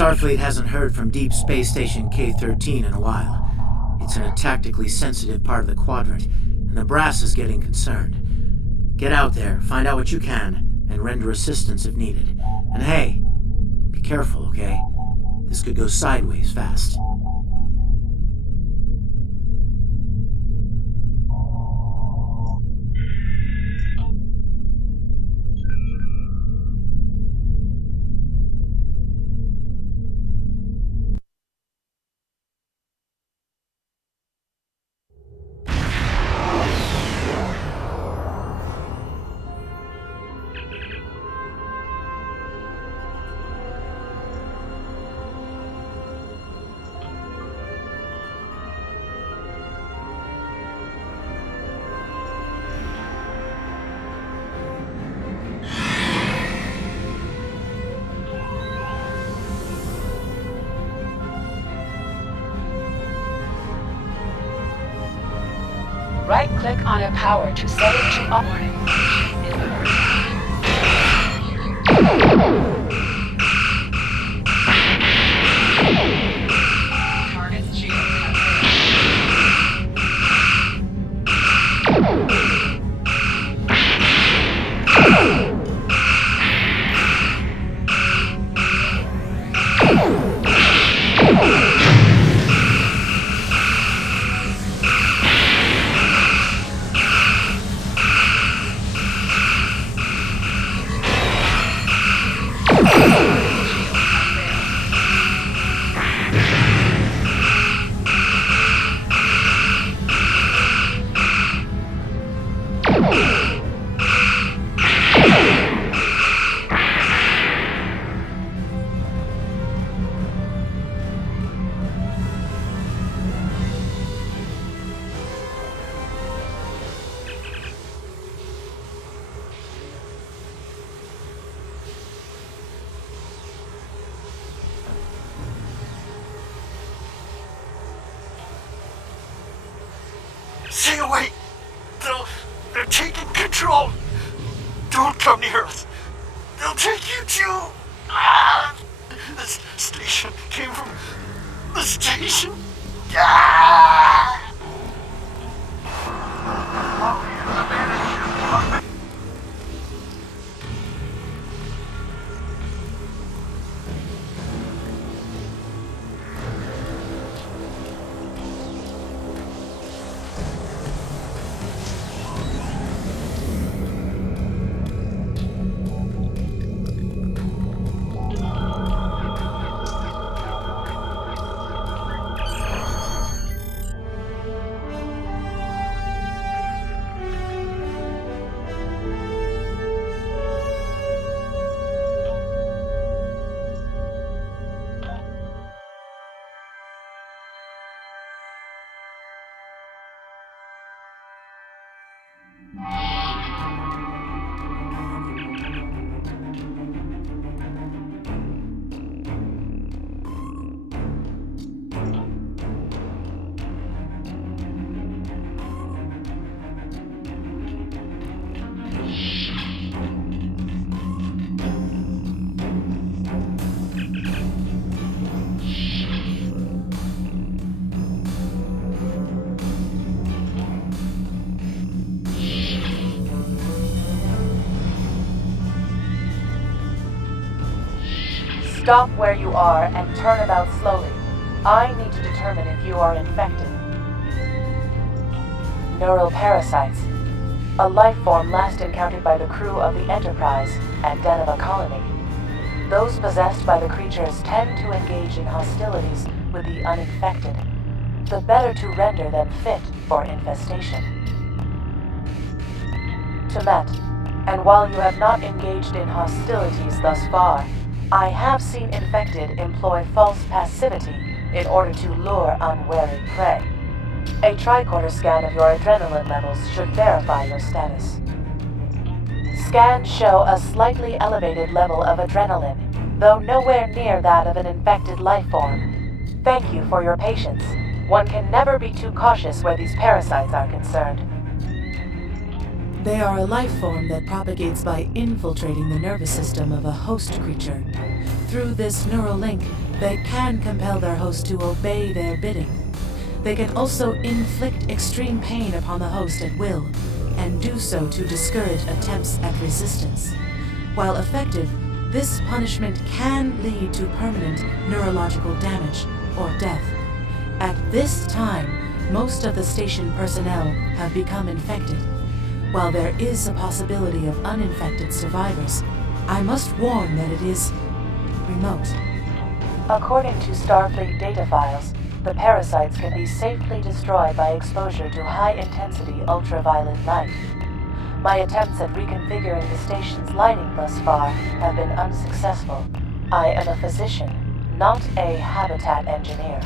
Starfleet hasn't heard from Deep Space Station K-13 in a while. It's in a tactically sensitive part of the quadrant, and the brass is getting concerned. Get out there, find out what you can, and render assistance if needed. And hey, be careful, okay? This could go sideways fast. Right-click on a power to set it to on. Target's shields have Stay away! They're taking control! Don't come near us! They'll take you too! This station came from the station! Stop where you are and turn about slowly. I need to determine if you are infected. Neural parasites. A life form last encountered by the crew of the Enterprise at Deneva Colony. Those possessed by the creatures tend to engage in hostilities with the uninfected, the better to render them fit for infestation. Temet, and while you have not engaged in hostilities thus far, I have seen infected employ false passivity in order to lure unwary prey. A tricorder scan of your adrenaline levels should verify your status. Scans show a slightly elevated level of adrenaline, though nowhere near that of an infected life form. Thank you for your patience. One can never be too cautious where these parasites are concerned. They are a life form that propagates by infiltrating the nervous system of a host creature. Through this neural link, they can compel their host to obey their bidding. They can also inflict extreme pain upon the host at will, and do so to discourage attempts at resistance. While effective, this punishment can lead to permanent neurological damage or death. At this time, most of the station personnel have become infected. While there is a possibility of uninfected survivors, I must warn that it is remote. According to Starfleet data files, the parasites can be safely destroyed by exposure to high-intensity ultraviolet light. My attempts at reconfiguring the station's lighting thus far have been unsuccessful. I am a physician, not a habitat engineer.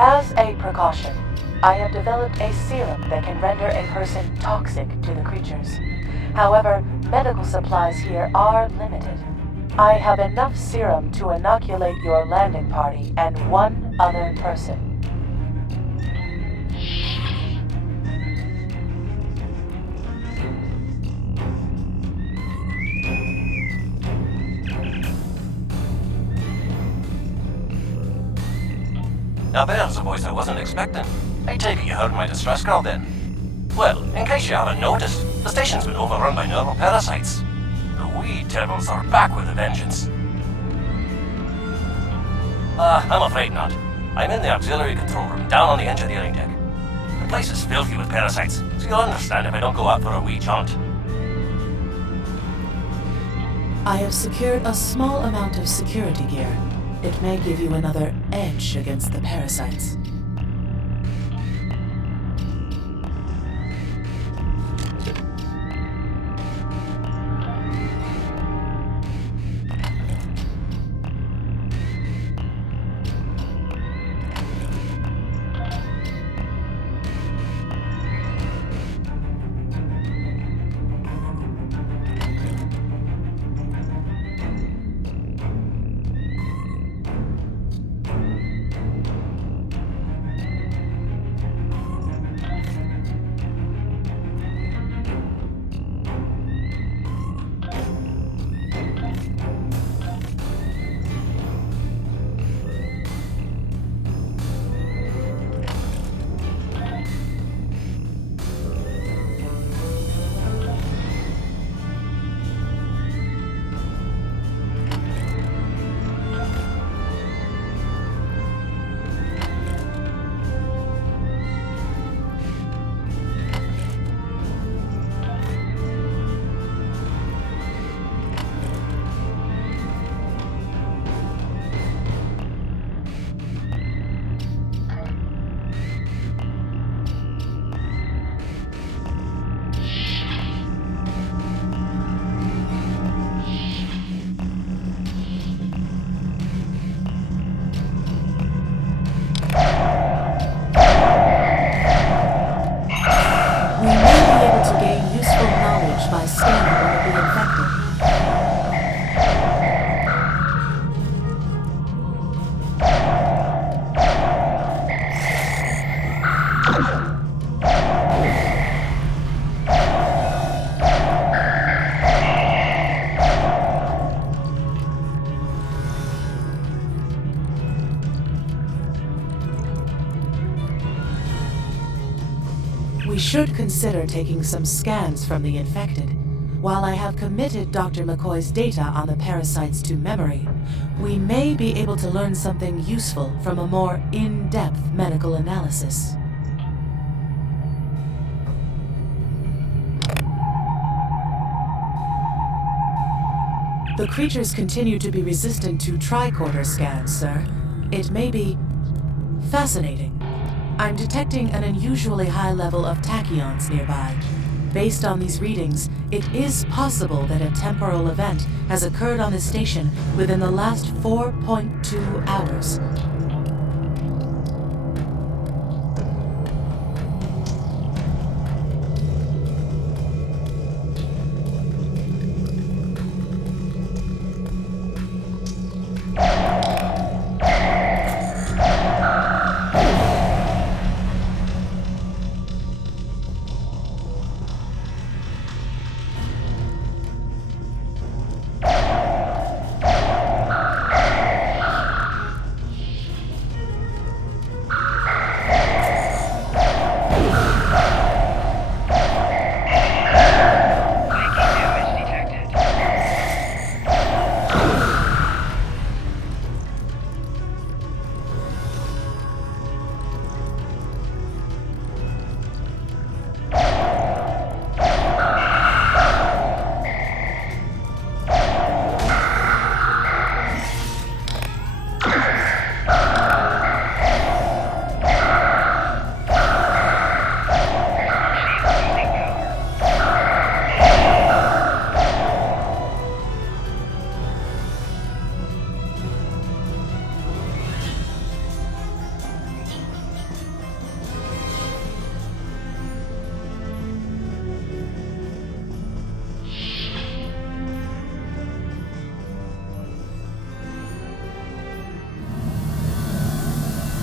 As a precaution, I have developed a serum that can render a person toxic to the creatures. However, medical supplies here are limited. I have enough serum to inoculate your landing party and one other person. Now there's a voice I wasn't expecting. I take it you heard my distress call then. Well, in case you haven't noticed, the station's been overrun by neural parasites. The wee devils are back with a vengeance. I'm afraid not. I'm in the auxiliary control room, down on the engineering deck. The place is filthy with parasites, so you'll understand if I don't go out for a wee jaunt. I have secured a small amount of security gear. It may give you another edge against the parasites. We should consider taking some scans from the infected. While I have committed Dr. McCoy's data on the parasites to memory, we may be able to learn something useful from a more in-depth medical analysis. The creatures continue to be resistant to tricorder scans, sir. It may be fascinating. I'm detecting an unusually high level of tachyons nearby. Based on these readings, it is possible that a temporal event has occurred on the station within the last 4.2 hours.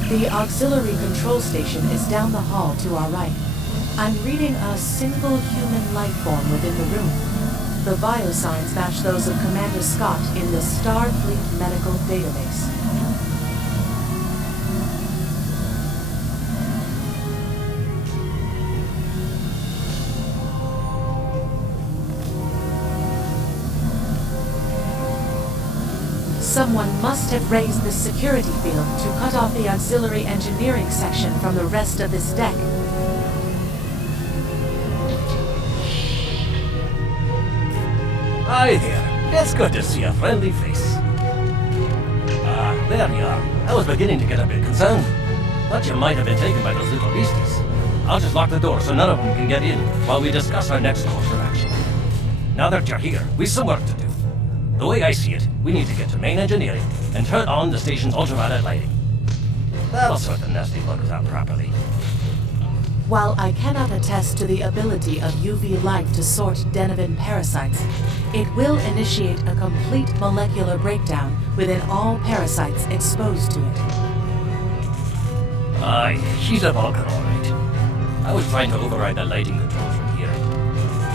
The auxiliary control station is down the hall to our right. I'm reading a single human life form within the room. The biosigns match those of Commander Scott in the Starfleet medical database. Someone must have raised this security field to cut off the auxiliary engineering section from the rest of this deck. Hi there. It's good to see a friendly face. There you are. I was beginning to get a bit concerned. Thought you might have been taken by those little beasties. I'll just lock the door so none of them can get in while we discuss our next course of action. Now that you're here, we've some work to do. The way I see it, we need to get to main engineering and turn on the station's ultraviolet lighting. That'll sort the nasty bugs out properly. While I cannot attest to the ability of UV light to sort Denivan parasites, it will initiate a complete molecular breakdown within all parasites exposed to it. Aye, she's a Vulcan, all right. I was trying to override the lighting controls from here.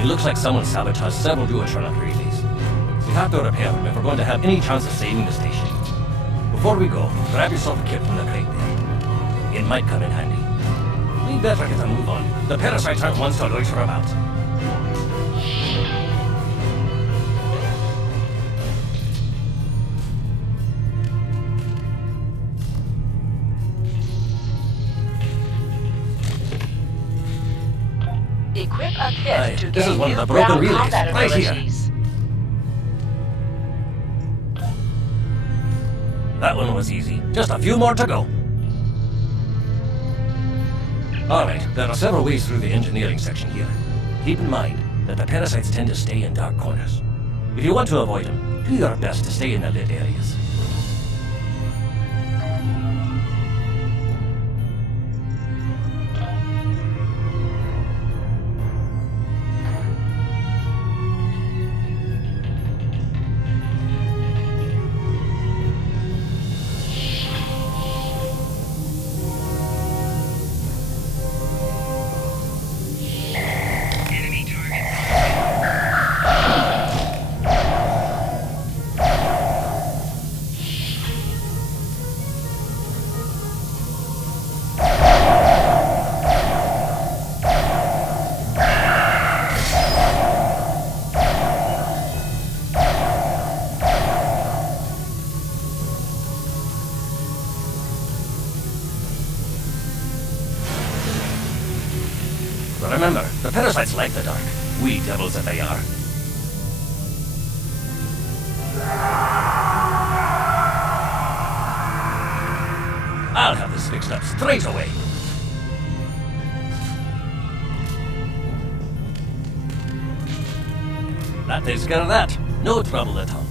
It looks like someone sabotaged several duotronic relays. We have to repair them if we're going to have any chance of saving the station. Before we go, grab yourself a kit from the crate there. It might come in handy. We'd better get a move on. The parasites aren't ones to loiter about. Equip a kit to this is gain one of new the broken ground relays, combat right here. abilities. That one was easy. Just a few more to go. Alright, there are several ways through the engineering section here. Keep in mind that the parasites tend to stay in dark corners. If you want to avoid them, do your best to stay in the lit areas. But remember, the parasites like the dark. We devils that they are. I'll have this fixed up straight away. That takes care of that. No trouble at all.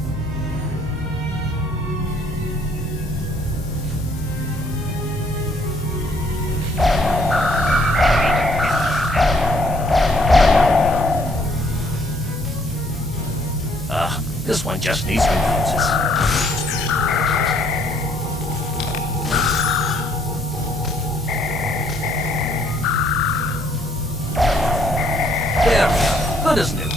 This one just needs new fuses. There we are. Good as new.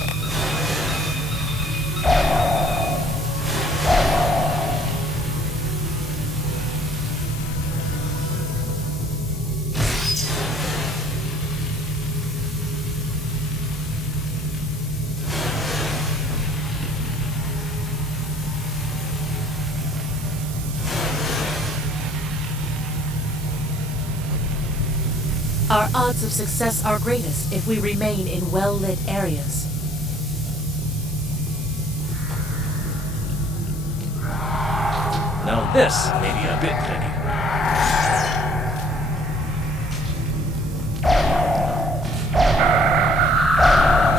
Our odds of success are greatest if we remain in well-lit areas. Now this may be a bit tricky.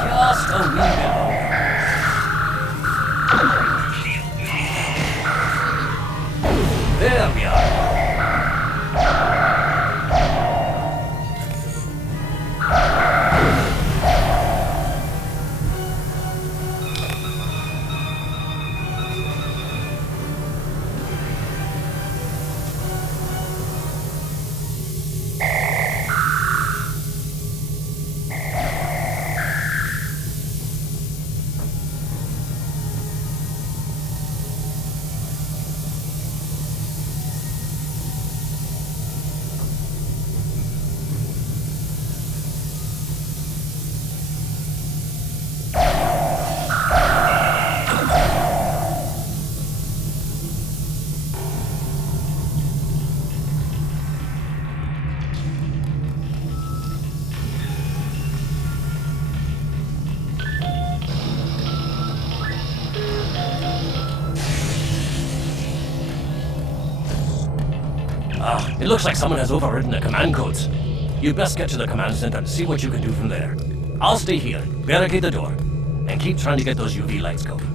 Just a wee bit longer. There we are. It looks like someone has overridden the command codes. You'd best get to the command center and see what you can do from there. I'll stay here, barricade the door, and keep trying to get those UV lights going.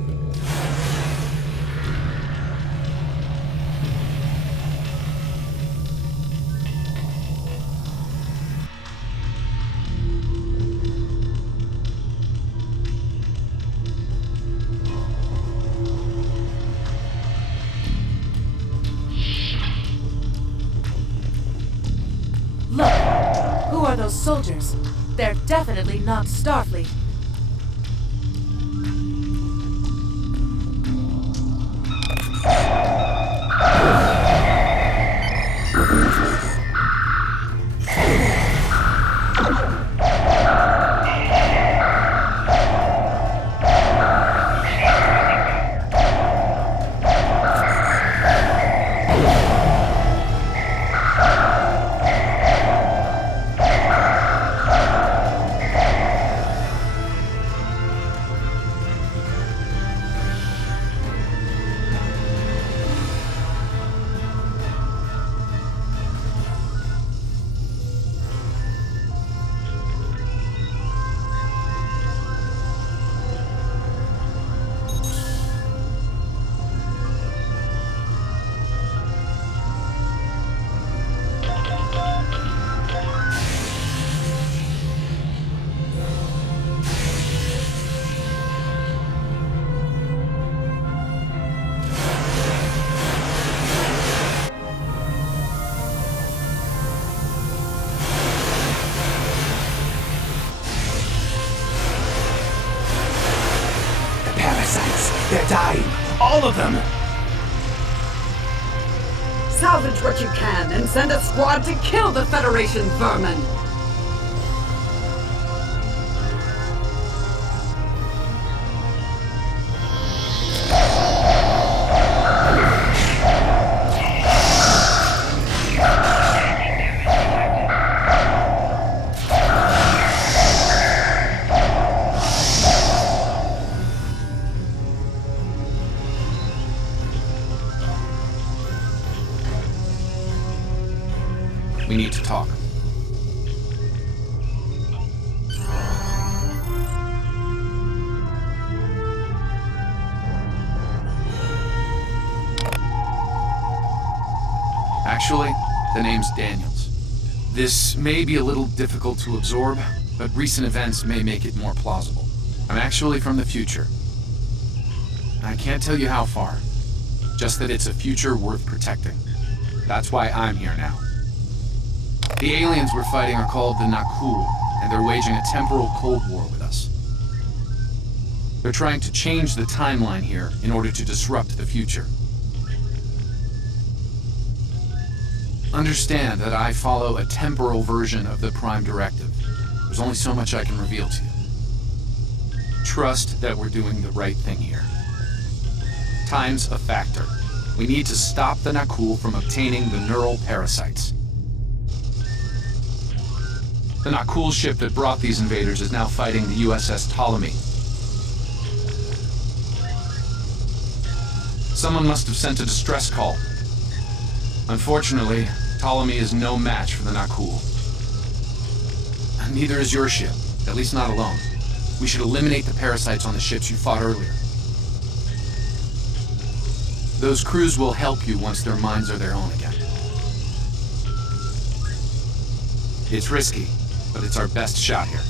Look! Who are those soldiers? They're definitely not Starfleet. They're dying. All of them. Salvage what you can and send a squad to kill the Federation vermin. We need to talk. Actually, the name's Daniels. This may be a little difficult to absorb, but recent events may make it more plausible. I'm actually from the future. I can't tell you how far, just that it's a future worth protecting. That's why I'm here now. The aliens we're fighting are called the Nakul, and they're waging a temporal Cold War with us. They're trying to change the timeline here in order to disrupt the future. Understand that I follow a temporal version of the Prime Directive. There's only so much I can reveal to you. Trust that we're doing the right thing here. Time's a factor. We need to stop the Nakul from obtaining the neural parasites. The Nakul ship that brought these invaders is now fighting the USS Ptolemy. Someone must have sent a distress call. Unfortunately, Ptolemy is no match for the Nakul. Neither is your ship, at least not alone. We should eliminate the parasites on the ships you fought earlier. Those crews will help you once their minds are their own again. It's risky, but it's our best shot here.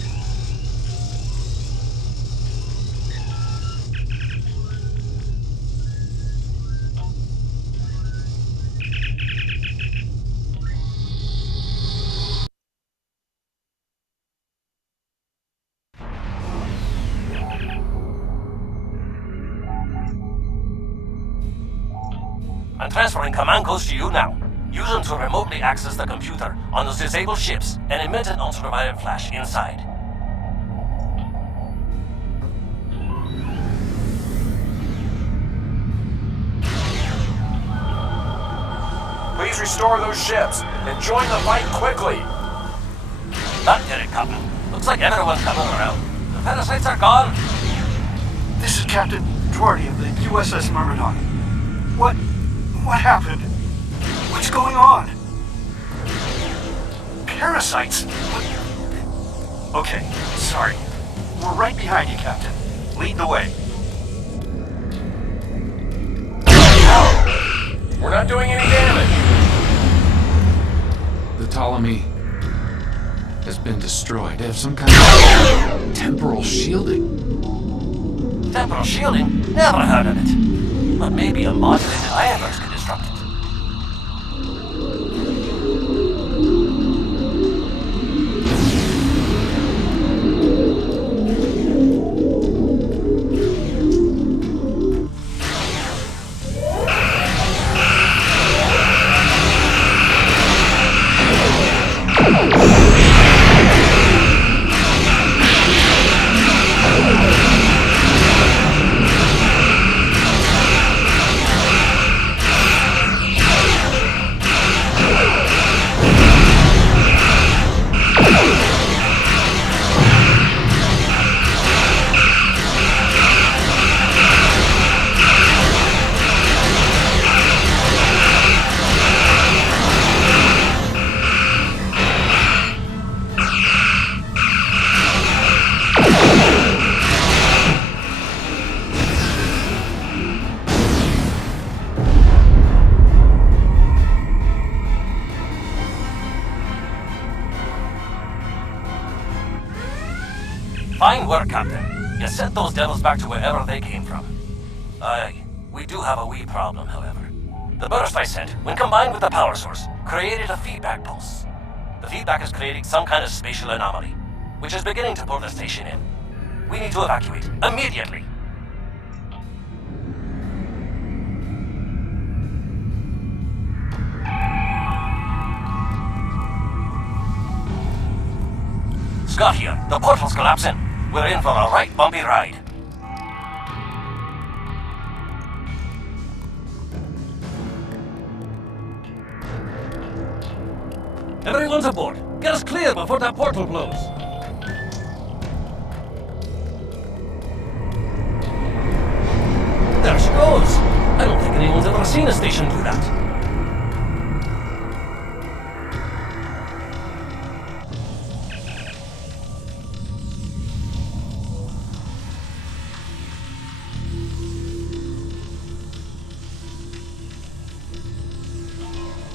I'm transferring command codes to you now. Use them to remotely access the computer on those disabled ships and emit an ultraviolet flash inside. Please restore those ships and join the fight quickly. That did it, Captain. Looks like everyone's coming around. The parasites are gone. This is Captain Doherty of the USS Myrmidon. What happened? What's going on? parasites? Okay, sorry. We're right behind you, Captain. Lead the way. We're not doing any damage. The Ptolemy has been destroyed. They have some kind of temporal shielding. Temporal shielding? Never heard of it. But maybe a modulated ironverse could disrupt it. Fine work, Captain. You sent those devils back to wherever they came from. Aye, we do have a wee problem, however. The burst I sent, when combined with the power source, created a feedback pulse. The feedback is creating some kind of spatial anomaly, which is beginning to pull the station in. We need to evacuate, immediately. Scott here. The portal's collapsing. We're in for a right bumpy ride. Everyone's aboard. Get us clear before that portal blows. There she goes. I don't think anyone's ever seen a station do that.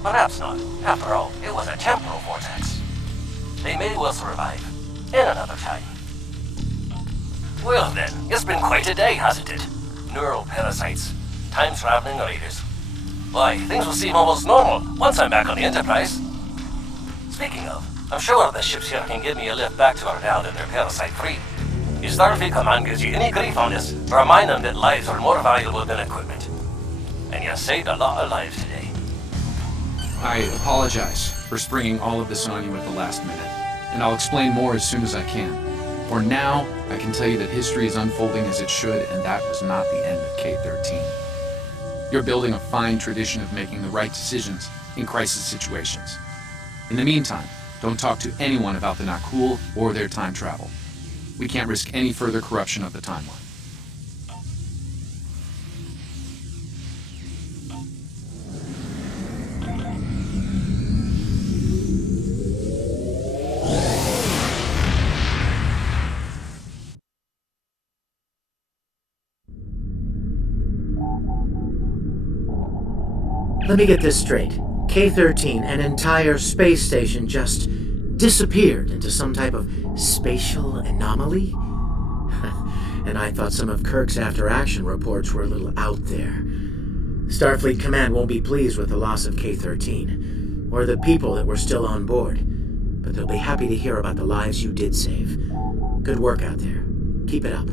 Perhaps not. After all, it was a temporal vortex. They may well survive. In another time. Well then, it's been quite a day, hasn't it? Neural parasites, time-traveling raiders. Why, things will seem almost normal once I'm back on the Enterprise. Speaking of, I'm sure the ships here can give me a lift back to her now that they're parasite-free. If Starfleet Command gives you any grief on this, remind them that lives are more valuable than equipment. And you saved a lot of lives today. I apologize for springing all of this on you at the last minute, and I'll explain more as soon as I can. For now, I can tell you that history is unfolding as it should, and that was not the end of K-13. You're building a fine tradition of making the right decisions in crisis situations. In the meantime, don't talk to anyone about the Nakul or their time travel. We can't risk any further corruption of the timeline. Let me get this straight. K-13, an entire space station, just disappeared into some type of spatial anomaly? And I thought some of Kirk's after-action reports were a little out there. Starfleet Command won't be pleased with the loss of K-13, or the people that were still on board, but they'll be happy to hear about the lives you did save. Good work out there. Keep it up.